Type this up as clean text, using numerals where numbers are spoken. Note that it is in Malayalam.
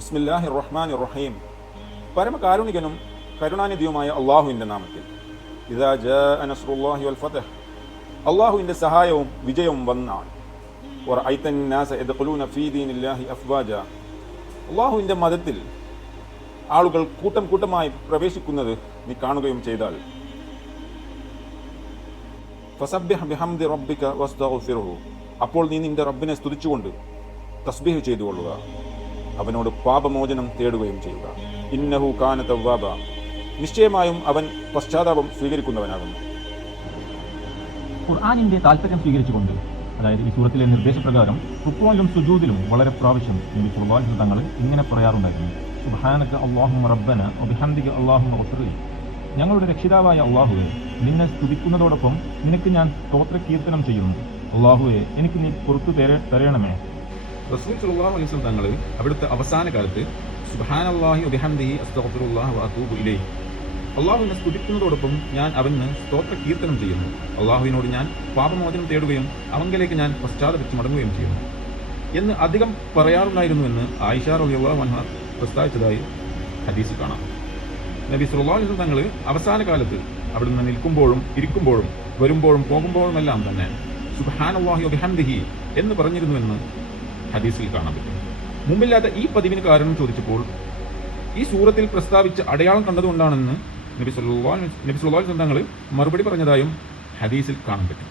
ബിസ്മില്ലാഹിർ റഹ്മാനിർ റഹീം. പരമകാരുണികനും കരുണാനിധിയുമായ അള്ളാഹുവിൻ്റെ നാമത്തിൽ. ഇദാ ജാഅ നസ്റുല്ലാഹി വൽ ഫതഹ്, അള്ളാഹുവിൻ്റെ സഹായവും വിജയവും വന്നാൽ. വറഅയ്തൻ നാസ യദ്ഖുലൂന ഫീ ദീനില്ലാഹി അഫ്വാജ, അള്ളാഹുവിൻ്റെ മതത്തിൽ ആളുകൾ കൂട്ടം കൂട്ടമായി പ്രവേശിക്കുന്നത് നീ കാണുകയും ചെയ്താൽ. ഫസബ്ബിഹ് ബിഹംദി റബ്ബിക വസ്തഗ്ഫിർഹു, അപ്പോൾ നീ നിന്റെ റബ്ബിനെ സ്തുതിച്ചുകൊണ്ട് തസ്ബീഹ് ചെയ്തുകൊള്ളുക, അവനോട് പാപമോചനം തേടുകയും ചെയ്യുക. ഇന്നഹു കാന തവ്വാബ, നിശ്ചയമായും അവൻ പശ്ചാത്താപം സ്വീകരിക്കുന്നവനാകുന്നു. ഖുർആനിന്റെ താല്പര്യം സ്വീകരിച്ചുകൊണ്ട്, അതായത് ഈ സൂറത്തിലെ നിർദ്ദേശപ്രകാരം റുക്കൂഇലും സുജൂദിലും വളരെ പ്രാവശ്യം നബി സല്ലല്ലാഹു അലൈഹി വസല്ലം തങ്ങൾ ഇങ്ങനെ പറയാറുണ്ടായിരുന്നു: സുബ്ഹാനക അല്ലാഹുമ്മ റബ്ബന വബിഹംദിക അല്ലാഹുമ്മ ഗഫിർലി, ഞങ്ങളുടെ രക്ഷിതാവായ അല്ലാഹുവേ, നിന്നെ സ്തുതിക്കുന്നതോടൊപ്പം നിനക്ക് ഞാൻ സ്തോത്ര കീർത്തനം ചെയ്യുന്നു. അല്ലാഹുവേ, എനിക്ക് നീ പുറത്തു തരയണമേ. റസൂൽ സല്ലല്ലാഹു അലൈഹി വസല്ലം തങ്ങൾ അവിടുത്തെ അവസാന കാലത്ത് സുബ്ഹാനല്ലാഹി വബിഹംദിഹി അസ്തഗ്ഫിറുല്ലാഹ വഅതൂബു ഇലൈഹി, അള്ളാഹുവിനെ സ്തുതിക്കുന്നതോടൊപ്പം ഞാൻ അവന് സ്തോത്ര കീർത്തനം ചെയ്യുന്നു, അള്ളാഹുവിനോട് ഞാൻ പാപമോചനം തേടുകയും അവങ്കലേക്ക് ഞാൻ പശ്ചാത്തപിച്ച് മടങ്ങുകയും ചെയ്യുന്നു എന്ന് അധികം പറയാറുണ്ടായിരുന്നുവെന്ന് ആയിഷ റളിയല്ലാഹു അൻഹ പ്രസ്താവിച്ചതായി ഹദീസിൽ കാണാം. നബി സല്ലല്ലാഹു അലൈഹി വസല്ലം തങ്ങൾ അവസാന കാലത്ത് അവിടുന്ന് നിൽക്കുമ്പോഴും ഇരിക്കുമ്പോഴും വരുമ്പോഴും പോകുമ്പോഴുമെല്ലാം തന്നെ സുബ്ഹാനല്ലാഹി വബിഹംദിഹി എന്ന് പറഞ്ഞിരുന്നുവെന്ന് ഹദീസിൽ കാണാൻ പറ്റും. മുമ്പില്ലാത്ത ഈ പതിവിന് കാരണം ചോദിച്ചപ്പോൾ ഈ സൂറത്തിൽ പ്രസ്താവിച്ച അടയാളം കണ്ടതുകൊണ്ടാണെന്ന് നബി സല്ലല്ലാഹു അലൈഹി വസല്ലം തങ്ങൾ മറുപടി പറഞ്ഞതായും ഹദീസിൽ കാണാൻ പറ്റും.